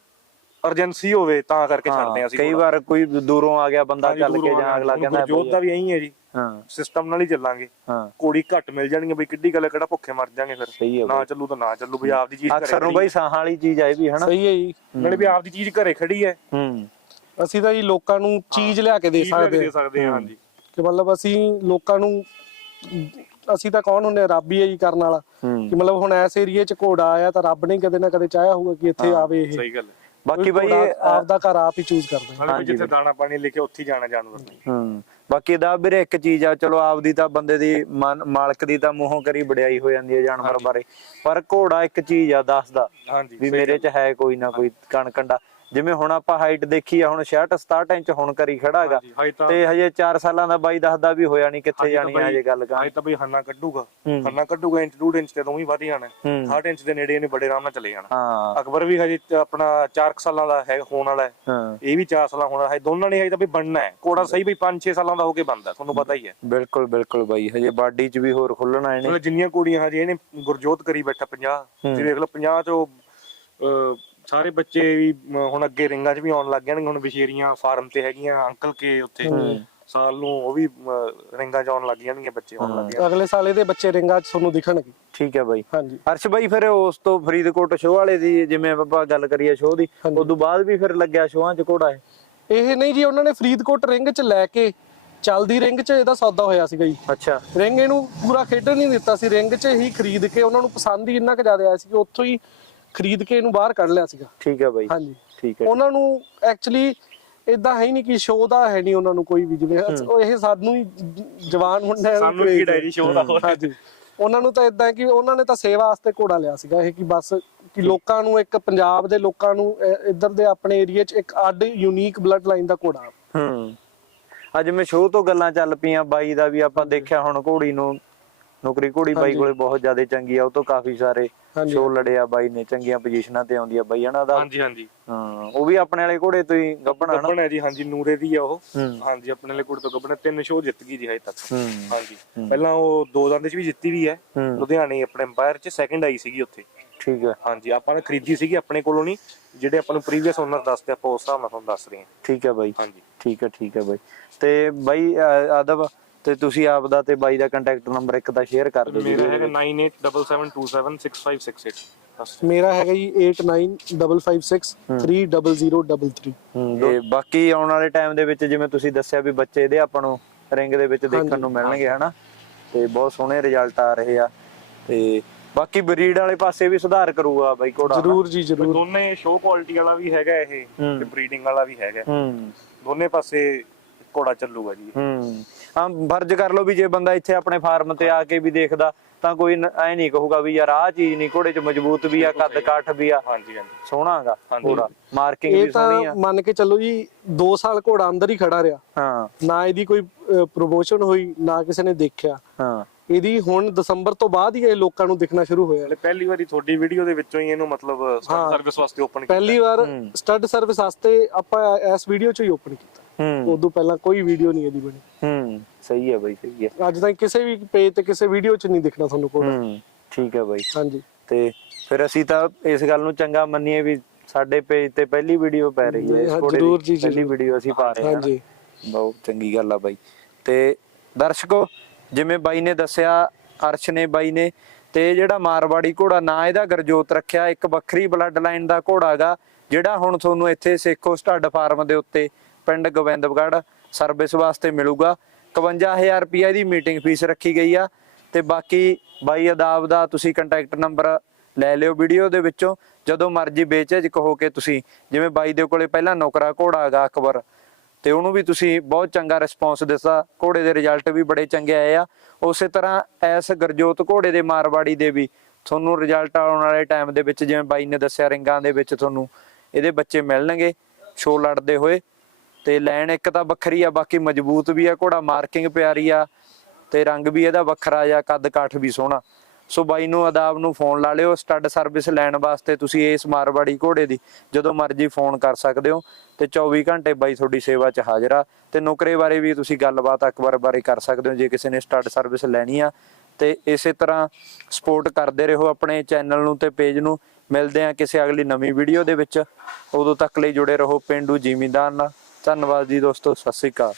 ਅਰਜੈਂਸੀ ਹੋਵੇ ਤਾਂ ਕਰਕੇ ਛੱਡਦੇ ਆ ਅਸੀਂ ਕਈ ਘੋੜਾ। ਵਾਰ ਕੋਈ ਦੂਰੋਂ ਆ ਗਿਆ ਬੰਦਾ ਚੱਲ ਕੇ ਜਾਂ। ਅਗਲਾ ਕਹਿੰਦਾ ਗੁਰਜੋਤ ਦਾ ਵੀ ਇਹੀ ਹੈ ਜੀ। ਹਾਂ। ਸਿਸਟਮ ਨਾਲ ਹੀ ਚੱਲਾਂਗੇ। ਹਾਂ। ਕੋੜੀ ਘੱਟ ਮਿਲ ਜਾਣਗੇ ਬਈ ਕਿੱਡੀ ਗੱਲ ਹੈ, ਕਿਹੜਾ ਭੁੱਖੇ ਮਰ ਜਾਾਂਗੇ ਫਿਰ। ਸਹੀ ਹੈ ਨਾ। ਚੱਲੂ ਤਾਂ ਨਾ ਚੱਲੂ ਬਈ ਆਪਦੀ ਚੀਜ਼ ਅਕਸਰ ਨੂੰ ਬਾਈ ਸਾਹਾਂ ਵਾਲੀ ਚੀਜ਼ ਆਏ ਵੀ ਹਨਾ? ਸਹੀ ਹੈ ਜੀ। ਨਾਲੇ ਵੀ ਆਪਦੀ ਚੀਜ਼ ਘਰੇ ਖੜੀ ਹੈ। ਹੂੰ। ਅਸੀਂ ਤਾਂ ਜੀ ਲੋਕਾਂ ਨੂੰ ਚੀਜ਼ ਲਿਆ ਕੇ ਦੇ ਸਕਦੇ ਦੇ ਹਾਂ। ਸਕਦੇ ਹਾਂ ਹਾਂਜੀ। ਕਿ ਮਤਲਬ ਅਸੀਂ ਲੋਕਾਂ ਨੂੰ ਅਸੀਂ ਤਾਂ ਕੌਣ ਹੁੰਨੇ ਰੱਬ ਹੀ ਹੈ ਜੀ ਕਰਨ ਵਾਲਾ। ਹੂੰ। ਕਿ ਮਤਲਬ ਹੁਣ ਐਸ ਏਰੀਏ 'ਚ ਘੋੜਾ ਆਇਆ ਤਾਂ ਰੱਬ ਨੇ ਕਦੇ ਨਾ ਕਦੇ ਚਾਹਿਆ ਹੋਊਗਾ ਕਿ ਇੱਥੇ ਆਵੇ ਇਹ। ਸਹੀ ਗੱਲ ਹੈ। ਬਾਕੀ ਬਾਈ ਇਹ, ਆਪ ਦਾ ਘਰ ਆਪ ਹੀ ਚੂਜ਼ ਕਰਦਾ ਵੀ ਹਾਂਜੀ ਜਿੱਥੇ ਦਾਣਾ ਪਾਣੀ ਲਿਖੇ ਉੱਥੇ ਹੀ ਜਾਣਾ ਜਾਨਵਰ ਨੇ ਹੂੰ ਬਾਕੀ ਦਾ ਵੀਰੇ ਇੱਕ ਚੀਜ਼ ਆ ਚਲੋ ਆਪਦੀ ਤਾਂ ਬੰਦੇ ਦੀ ਮਨ- ਮਾਲਕ ਦੀ ਤਾਂ ਮੂੰਹੋਂ ਕਰੀ ਵਡਿਆਈ ਹੋ ਜਾਂਦੀ ਹੈ ਜਾਨਵਰ ਬਾਰੇ। ਪਰ ਘੋੜਾ ਇੱਕ ਚੀਜ਼ ਆ ਦੱਸਦਾ ਹਾਂਜੀ ਵੀ ਮੇਰੇ ਚ ਹੈ ਕੋਈ ਨਾ ਕੋਈ ਕਣ ਕੰਡਾ ਜਿਵੇਂ ਹੁਣ ਆਪਾਂ ਹਾਈਟ ਦੇਖੀ ਆ ਹੁਣ 66 67 ਇੰਚ ਹੁਣ ਕਰੀ ਖੜਾ ਹੈਗਾ ਤਾਂ ਤੇ ਹਜੇ 4 ਸਾਲਾਂ ਦਾ ਬਾਈ ਦੱਸਦਾ ਵੀ ਹੋਇਆ ਨਹੀਂ ਕਿੱਥੇ ਤਾਂ ਜਾਣੀ ਆ ਬਈ- ਹਜੇ ਗੱਲ ਕਰ। ਹਾਈ ਤਾਂ ਬਈ ਹੰਨਾ ਕੱਢੂਗਾ। ਹੂੰ। ਹੰਨਾ ਕੱਢੂਗਾ ਇੰਚ ਡੂਢ ਇੰਚ ਤੇ ਤੋਂ ਵੀ ਵਧ ਜਾਣਾ। ਹੂੰ। 60 ਇੰਚ ਦੇ ਨੇੜੇ ਇਹਨੇ ਬੜੇ ਆਰਾਮ ਨਾਲ ਚਲੇ ਜਾਣਾ। ਹਾਂ। ਅਕਬਰ ਵੀ ਹਜੇ ਆਪਣਾ 4 ਸਾਲਾਂ ਦਾ ਹੈ ਹੋਣ ਵਾਲਾ ਹੈ। ਹਾਂ। ਇਹ ਵੀ 4 ਸਾਲਾਂ ਹੋਣਾ ਹੈ ਦੋਨਾਂ ਨੇ ਹਜੇ ਤਾਂ ਵੀ ਬਣਨਾ ਹੈ। ਕੋੜਾ ਸਹੀ ਵੀ 5-6 ਸਾਲਾਂ ਦਾ ਹੋ ਕੇ ਬਣਦਾ ਤੁਹਾਨੂੰ ਪਤਾ ਹੀ ਹੈ। ਬਿਲਕੁਲ ਬਿਲਕੁਲ ਬਾਈ ਹਜੇ ਬਾਡੀ ਚ ਵੀ ਹੋਰ ਖੁੱਲਣਾ ਇਹਨੇ। ਜਿੰਨੀਆਂ ਕੁੜੀਆਂ ਹਜੇ ਇਹਨੇ ਗੁਰਜੋਤ ਕਰੀ ਬੈਠਾ 50 ਤੁਸੀਂ ਦੇਖ ਲਓ 50 ਚੋਂ ਸਾਰੇ ਬੱਚੇ ਵੀ ਅਮ, ਹੁਣ ਅੱਗੇ ਰਿੰਗਾਂ 'ਚ ਵੀ ਆਉਣ ਲੱਗ ਜਾਣਗੇ ਹੁਣ ਵਿਸ਼ੇਰੀਆਂ ਫਾਰਮ ਤੇ ਹੈਗੀਆਂ ਅੰਕਲ ਕੇ ਉੱਥੇ ਸਾਲ ਨੂੰ ਉਹ ਵੀ ਅਮ, ਰਿੰਗਾਂ 'ਚ ਆਉਣ ਲੱਗ ਜਾਣਗੇ ਬੱਚੇ ਆਉਣ ਲੱਗ ਜਾਣਗੇ। ਅਗਲੇ ਸਾਲ ਇਹਦੇ ਬੱਚੇ ਰਿੰਗਾਂ 'ਚ ਤੁਹਾਨੂੰ ਦਿਖਣਗੇ। ਠੀਕ ਹੈ ਬਾਈ। ਹਾਂਜੀ। ਅਰਸ਼ ਬਾਈ ਫਿਰ ਉਸ ਤੋਂ ਫਰੀਦਕੋਟ ਸ਼ੋਅ ਵਾਲੇ ਦੀ ਜਿਵੇਂ ਆਪਾਂ ਗੱਲ ਕਰੀਏ ਸ਼ੋਅ ਦੀ ਹਾਂਜੀ। ਉਦੋਂ ਬਾਅਦ ਵੀ ਫਿਰ ਲੱਗਿਆ ਸ਼ੋਆਂ ਚ ਘੋੜਾ ਹੈ ਇਹ ਨਹੀਂ ਜੀ ਉਹਨਾਂ ਨੇ ਫਰੀਦਕੋਟ ਰਿੰਗ 'ਚ ਲੈ ਕੇ ਚੱਲਦੀ ਰਿੰਗ 'ਚ ਇਹਦਾ ਸੌਦਾ ਹੋਇਆ ਸੀਗਾ ਜੀ। ਅੱਛਾ। ਰਿੰਗ ਇਹਨੂੰ ਪੂਰਾ ਖੇਡਣ ਨਹੀਂ ਦਿੱਤਾ ਸੀ ਰਿੰਗ 'ਚ ਹੀ ਖਰੀਦ ਕੇ ਉਹਨਾਂ ਨੂੰ ਪਸੰਦ ਹੀ ਇੰਨਾ ਕੁ ਜ਼ਿਆਦਾ ਆਇਆ ਸੀ ਕਿ ਉੱਥੋਂ ਹੀ ਖਰੀਦ ਕੇ ਇਹਨੂੰ ਬਾਹਰ ਕੱਢ ਲਿਆ ਸੀਗਾ। ਠੀਕ ਹੈ ਬਾਈ। ਹਾਂਜੀ। ਠੀਕ ਹੈ ਉਹਨਾਂ ਨੂੰ ਐਕਚੁਅਲੀ ਇਦਾਂ ਹੈ ਹੀ ਨਹੀਂ ਕਿ ਸ਼ੋਅ ਦਾ ਹੈ ਨਹੀਂ ਉਹਨਾਂ ਨੂੰ ਕੋਈ ਵੀ ਜਿਵੇਂ ਉਹ ਇਹ ਸਾਨੂੰ ਹੀ ਜਵਾਨ ਨੂੰ ਸਾਨੂੰ ਕੀ ਡਾਇਰੀ ਸ਼ੋਅ ਦਾ ਹੋਰ। ਹਾਂਜੀ। ਉਹਨਾਂ ਨੂੰ ਤਾਂ ਇਦਾਂ ਹੈ ਕਿ ਉਹਨਾਂ ਨੇ ਤਾਂ ਸੇਵਾ ਵਾਸਤੇ ਘੋੜਾ ਲਿਆ ਸੀਗਾ ਇਹ ਕਿ ਬਸ ਕਿ ਲੋਕਾਂ ਨੂੰ ਇੱਕ ਪੰਜਾਬ ਦੇ ਲੋਕਾਂ ਨੂੰ ਇੱਧਰ ਦੇ ਆਪਣੇ ਏਰੀਆ 'ਚ ਇੱਕ ਅੱਡ ਯੂਨੀਕ ਬਲੱਡ ਲਾਈਨ ਦਾ ਘੋੜਾ। ਹੂੰ। ਅੱਜ ਮੈਂ ਸ਼ੋਅ ਤੋਂ ਗੱਲਾਂ ਚੱਲ ਪਈਆਂ ਬਾਈ ਦਾ ਵੀ ਆਪਾਂ ਦੇਖਿਆ ਹੁਣ ਘੋੜੀ ਨੂੰ। ਨੌਕਰੀ ਘੋੜੀ ਬਾਈ। ਕੋਲੇ ਬਹੁਤ ਜ਼ਿਆਦਾ ਚੰਗੀ ਆ ਉਹ ਤੋਂ ਕਾਫੀ ਸਾਰੇ। ਸ਼ੋਅ ਲੜਿਆ ਬਾਈ ਨੇ ਚੰਗੀਆਂ ਪੋਜੀਸ਼ਨਾਂ ਤੇ ਆਉਂਦੀ ਆ ਬਾਈ ਹਨਾ ਦਾ? ਹਾਂਜੀ ਹਾਂਜੀ। ਹਾਂ ਉਹ ਵੀ ਆਪਣੇ ਵਾਲੇ ਘੋੜੇ ਤੋਂ ਹੀ ਗੱਭਣਾ ਨਾ ਗੱਬਣ ਜੀ ਹਾਂਜੀ ਨੂਰੇ ਦੀ ਆ ਉਹ। ਹਾਂਜੀ ਆਪਣੇ ਲਈ ਕੁੜ ਤੋਂ ਗੱਬਣ। ਤਿੰਨ ਸ਼ੋਅ ਜਿੱਤ ਗਈ ਜੀ ਹਜੇ ਤੱਕ। ਹਾਂਜੀ। ਪਹਿਲਾਂ ਉਹ ਦੋ ਦੰਦ 'ਚ ਵੀ ਜਿੱਤੀ ਵੀ ਹੈ ਲੁਧਿਆਣੇ ਆਪਣੇ ਅੰਪਾਇਰ 'ਚ ਸੈਕਿੰਡ ਆਈ ਸੀਗੀ ਉੱਥੇ। ਠੀਕ ਹੈ। ਹਾਂਜੀ ਆਪਾਂ ਨੇ ਖਰੀਦੀ ਸੀਗੀ ਆਪਣੇ ਕੋਲੋਂ ਨਹੀਂ ਜਿਹੜੇ ਆਪਾਂ ਨੂੰ ਪ੍ਰੀਵੀਅਸ ਓਨਰ ਦੱਸਦੇ ਆਪਾਂ ਉਸ ਹਿਸਾਬ ਨਾਲ ਤੁਹਾਨੂੰ ਦੱਸ ਰਹੇ ਹਾਂ। ਠੀਕ ਹੈ ਬਾਈ। ਹਾਂਜੀ। ਠੀਕ ਹੈ ਠੀਕ ਹੈ ਬਾਈ। ਤੇ ਬਾਈ ਆਦਬ ਤੇ ਤੁਸੀਂ ਆਪ ਦਾ ਤੇ ਬਾਈ ਦਾ ਕੰਟੈਕਟ ਨੰਬਰ ਇੱਕ ਦਾ ਸ਼ੇਅਰ ਕਰ ਦਿਓ ਮੇਰਾ ਹੈਗਾ ਵਿੱਚ। 9877276568 ਮੇਰਾ ਹੈਗਾ ਜੀ 8955630033 ਤੇ ਬਾਕੀ ਆਉਣ ਵਾਲੇ ਟਾਈਮ ਦੇ ਵਿੱਚ ਜਿਵੇਂ ਤੁਸੀਂ ਦੱਸਿਆ ਵੀ ਬੱਚੇ ਇਹਦੇ ਆਪਾਂ ਨੂੰ ਰਿੰਗ ਦੇ ਵਿੱਚ ਦੇਖਣ ਨੂੰ ਮਿਲਣਗੇ ਹਨਾ? ਤੇ ਬਹੁਤ ਸੋਹਣੇ ਰਿਜ਼ਲਟ ਆ ਰਹੇ ਆ। ਤੇ ਬਾਕੀ ਬਰੀਡ ਵਾਲੇ ਪਾਸੇ ਵੀ ਸੁਧਾਰ ਕਰੂਗਾ ਬਾਈ ਹਨਾ। ਜਰੂਰ ਜੀ ਜਰੂਰ। ਦੋਨੇ ਸ਼ੋਅ ਕੁਆਲਿਟੀ ਵਾਲਾ ਵੀ ਹੈਗਾ ਇਹ। ਤੇ ਬਰੀਡਿੰਗ ਵਾਲਾ ਵੀ ਹੈਗਾ। ਹੂੰ। ਦੋਨੇ ਪਾਸੇ ਘੋੜਾ ਚੱਲੂਗਾ ਜੀ। ਹੂੰ ਹਾਂ ਫਰਜ਼ ਕਰ ਲਓ ਵੀ ਜੇ ਬੰਦਾ ਇੱਥੇ ਆਪਣੇ ਫਾਰਮ ਤੇ ਆ ਕੇ ਵੀ ਦੇਖਦਾ ਤਾਂ ਕੋਈ ਐ ਨਹੀਂ ਕਹੂਗਾ ਵੀ ਯਾਰ ਆਹ ਚੀਜ਼ ਨਹੀਂ ਘੋੜੇ 'ਚ ਮਜ਼ਬੂਤ ਵੀ ਆ ਕੱਦ ਕਾਠ ਵੀ ਆ। ਹਾਂਜੀ ਹਾਂਜੀ। ਸੋਹਣਾਗਾ। ਘੋੜਾ ਮਾਰਕਿੰਗ ਇਹ ਵੀ ਸੋਹਣੀ ਤਾਂ ਆ। ਮੰਨ ਕੇ ਚੱਲੋ ਜੀ 2 ਸਾਲ ਘੋੜਾ ਅੰਦਰ ਹੀ ਖੜਾ ਰਿਹਾ। ਹਾਂ। ਨਾ ਇਹਦੀ ਕੋਈ ਪ੍ਰੋਮੋਸ਼ਨ ਹੋਈ ਨਾ ਕਿਸੇ ਨੇ ਦੇਖਿਆ। ਹਾਂ। ਇਹਦੀ ਹੁਣ ਦਸੰਬਰ ਤੋਂ ਬਾਅਦ ਹੀ ਇਹ ਲੋਕਾਂ ਨੂੰ ਦਿਖਣਾ ਸ਼ੁਰੂ ਹੋਇਆ। ਹਲੇ ਪਹਿਲੀ ਵਾਰੀ ਤੁਹਾਡੀ ਵੀਡੀਓ ਦੇ ਵਿੱਚੋਂ ਹੀ ਇਹਨੂੰ ਮਤਲਬ ਹਾਂ। ਸਰਵਿਸ ਵਾਸਤੇ ਓਪਨ ਕੀਤਾ। ਪਹਿਲੀ ਵਾਰ ਹੂੰ। ਸਟੱਡ ਸਰਵਿਸ ਵਾਸਤੇ ਆਪਾਂ ਇਸ ਵੀਡੀਓ 'ਚ ਹੀ ਓਪਨ ਕੀਤਾ। ਹੂੰ। ਉਦੋਂ ਪਹਿਲਾਂ ਕੋਈ ਵੀਡੀਓ ਨਹੀਂ ਇਹਦੀ ਬਣੀ। ਹੂੰ ਸਹੀ ਹੈ ਬਾਈ ਸਹੀ ਹੈ। ਅੱਜ ਤਾਈਂ ਕਿਸੇ ਵੀ ਪੇਜ ਤੇ ਕਿਸੇ ਵੀਡੀਓ 'ਚ ਨਹੀਂ ਦਿਖਣਾ ਤੁਹਾਨੂੰ ਘੋੜਾ ਹੂੰ ਠੀਕ ਹੈ ਬਾਈ। ਹਾਂਜੀ। ਤੇ ਫਿਰ ਅਸੀਂ ਤਾਂ ਇਸ ਗੱਲ ਨੂੰ ਚੰਗਾ ਮੰਨੀਏ ਵੀ ਸਾਡੇ ਪੇਜ ਤੇ ਪਹਿਲੀ ਵੀਡੀਓ ਪੈ ਰਹੀ ਹੈ ਇਸ ਹਾਂ, ਦੀ ਜ਼ਰੂਰ ਜੀ, ਪਹਿਲੀ ਜ਼ਰੂਰ। ਵੀਡੀਓ ਅਸੀਂ ਪਾ ਰਹੇ ਹਾਂ ਹਾਂਜੀ। ਬਹੁਤ ਚੰਗੀ ਗੱਲ ਆ ਬਾਈ। ਤੇ ਦਰਸ਼ਕੋ ਜਿਵੇਂ ਬਾਈ ਨੇ ਦੱਸਿਆ ਅਰਸ਼ ਨੇ ਬਾਈ ਨੇ ਤੇ ਇਹ ਜਿਹੜਾ ਮਾਰਵਾੜੀ ਘੋੜਾ ਨਾ ਇਹਦਾ ਗਰਜੋਤ ਰੱਖਿਆ ਇੱਕ ਵੱਖਰੀ ਬਲੱਡ ਲਾਈਨ ਦਾ ਘੋੜਾ ਗਾ ਜਿਹੜਾ ਹੁਣ ਤੁਹਾਨੂੰ ਇੱਥੇ ਸੇਖੋ ਸਟੱਡ ਫਾਰਮ ਦੇ ਉੱਤੇ ਪਿੰਡ ਗੋਬਿੰਦਗੜ੍ਹ ਸਰਵਿਸ ਵਾਸਤੇ ਮਿਲੂਗਾ। 51000 ਰੁਪਏ ਇਹਦੀ ਮੀਟਿੰਗ ਫੀਸ ਰੱਖੀ ਗਈ ਆ। ਤੇ ਬਾਕੀ ਬਾਈ ਅਦਾਬ ਦਾ ਤੁਸੀਂ ਕੰਟੈਕਟ ਨੰਬਰ ਲੈ ਲਿਓ ਵੀਡੀਓ ਦੇ ਵਿੱਚੋਂ। ਜਦੋਂ ਮਰਜ਼ੀ ਬੇਚਿਜਕ ਹੋ ਕੇ ਤੁਸੀਂ, ਜਿਵੇਂ ਬਾਈ ਦੇ ਕੋਲੇ ਪਹਿਲਾਂ ਨੌਕਰਾ ਘੋੜਾ ਹੈਗਾ ਅਕਬਰ, ਤੇ ਉਹਨੂੰ ਵੀ ਤੁਸੀਂ ਬਹੁਤ ਚੰਗਾ ਰਿਸਪੌਂਸ ਦਿੱਤਾ। ਘੋੜੇ ਦੇ ਰਿਜ਼ਲਟ ਵੀ ਬੜੇ ਚੰਗੇ ਆਏ ਆ। ਉਸੇ ਤਰ੍ਹਾਂ ਐਸ ਗਰਜੋਤ ਘੋੜੇ ਦੇ ਮਾਰਵਾੜੀ ਦੇ ਵੀ ਤੁਹਾਨੂੰ ਰਿਜ਼ਲਟ ਆਉਣ ਵਾਲੇ ਟਾਈਮ ਦੇ ਵਿੱਚ, ਜਿਵੇਂ ਬਾਈ ਨੇ ਦੱਸਿਆ ਰਿੰਗਾਂ ਦੇ ਵਿੱਚ ਤੁਹਾਨੂੰ ਇਹਦੇ ਬੱਚੇ ਮਿਲਣਗੇ ਸ਼ੋ ਲੜਦੇ ਹੋਏ। ਤੇ ਲੈਣ ਇੱਕ ਤਾਂ ਵੱਖਰੀ ਆ, ਬਾਕੀ ਮਜ਼ਬੂਤ ਵੀ ਆ, ਘੋੜਾ ਮਾਰਕਿੰਗ ਪਿਆਰੀ ਆ ਤੇ ਰੰਗ ਵੀ ਇਹਦਾ ਵੱਖਰਾ ਆ, ਕੱਦ ਕਾਠ ਵੀ ਸੋਹਣਾ। ਸੋ ਬਾਈ ਨੂੰ, ਆਦਾਬ ਨੂੰ ਫੋਨ ਲਾ ਲਿਓ, ਸਟੱਡ ਸਰਵਿਸ ਲੈਣ ਵਾਸਤੇ ਤੁਸੀਂ ਇਸ ਮਾਰਵਾੜੀ ਘੋੜੇ ਦੀ ਜਦੋਂ ਮਰਜ਼ੀ ਫੋਨ ਕਰ ਸਕਦੇ ਹੋ ਤੇ 24 ਘੰਟੇ ਬਾਈ ਤੁਹਾਡੀ ਸੇਵਾ 'ਚ ਹਾਜ਼ਰ ਆ ਤੇ ਨੌਕਰੇ ਬਾਰੇ ਵੀ ਤੁਸੀਂ ਗੱਲਬਾਤ ਅਕਬਰ ਬਾਰੇ ਕਰ ਸਕਦੇ ਹੋ ਜੇ ਕਿਸੇ ਨੇ ਸਟੱਡ ਸਰਵਿਸ ਲੈਣੀ ਆ। ਤੇ ਇਸੇ ਤਰ੍ਹਾਂ ਸਪੋਰਟ ਕਰਦੇ ਰਹੋ ਆਪਣੇ ਚੈਨਲ ਨੂੰ ਤੇ ਪੇਜ ਨੂੰ। ਮਿਲਦੇ ਆ ਕਿਸੇ ਅਗਲੀ ਨਵੀਂ ਵੀਡੀਓ ਦੇ ਵਿੱਚ। ਉਦੋਂ ਤੱਕ ਲਈ ਜੁੜੇ ਰਹੋ ਪਿੰਡੂ ਜ਼ਿਮੀਂਦਾਰ ਨਾਲ। ਧੰਨਵਾਦ ਜੀ ਦੋਸਤੋ ਸਤਿ ਸ੍ਰੀ ਅਕਾਲ।